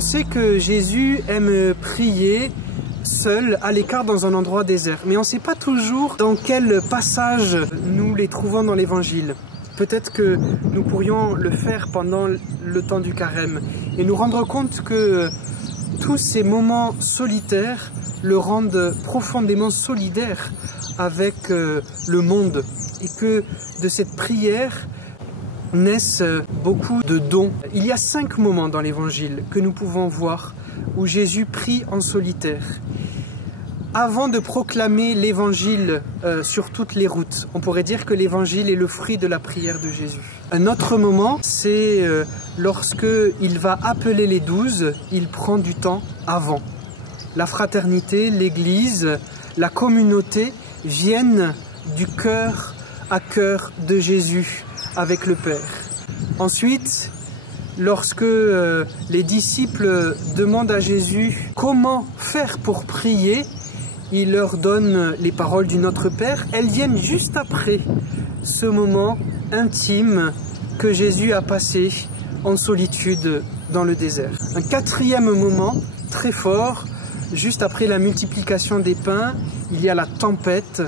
On sait que Jésus aime prier seul, à l'écart, dans un endroit désert. Mais on ne sait pas toujours dans quel passage nous les trouvons dans l'Évangile. Peut-être que nous pourrions le faire pendant le temps du carême et nous rendre compte que tous ces moments solitaires le rendent profondément solidaire avec le monde et que de cette prière naissent beaucoup de dons. Il y a 5 moments dans l'Évangile que nous pouvons voir où Jésus prie en solitaire. Avant de proclamer l'Évangile sur toutes les routes, on pourrait dire que l'Évangile est le fruit de la prière de Jésus. Un autre moment, c'est lorsque il va appeler les 12, il prend du temps avant. La fraternité, l'Église, la communauté viennent du cœur à cœur de Jésus avec le Père. Ensuite, lorsque les disciples demandent à Jésus comment faire pour prier, il leur donne les paroles du Notre Père. Elles viennent juste après ce moment intime que Jésus a passé en solitude dans le désert. Un 4e moment très fort, juste après la multiplication des pains, il y a la tempête,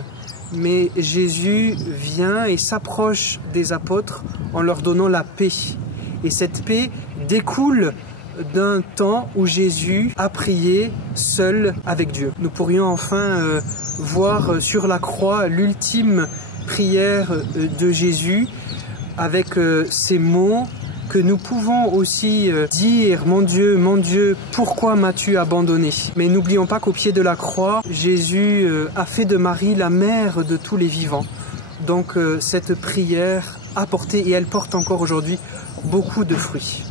mais Jésus vient et s'approche des apôtres en leur donnant la paix. Et cette paix découle d'un temps où Jésus a prié seul avec Dieu. Nous pourrions enfin voir sur la croix l'ultime prière de Jésus avec ces mots que nous pouvons aussi dire « Mon Dieu, pourquoi m'as-tu abandonné ?» Mais n'oublions pas qu'au pied de la croix, Jésus a fait de Marie la mère de tous les vivants. Donc cette prière a porté et elle porte encore aujourd'hui beaucoup de fruits.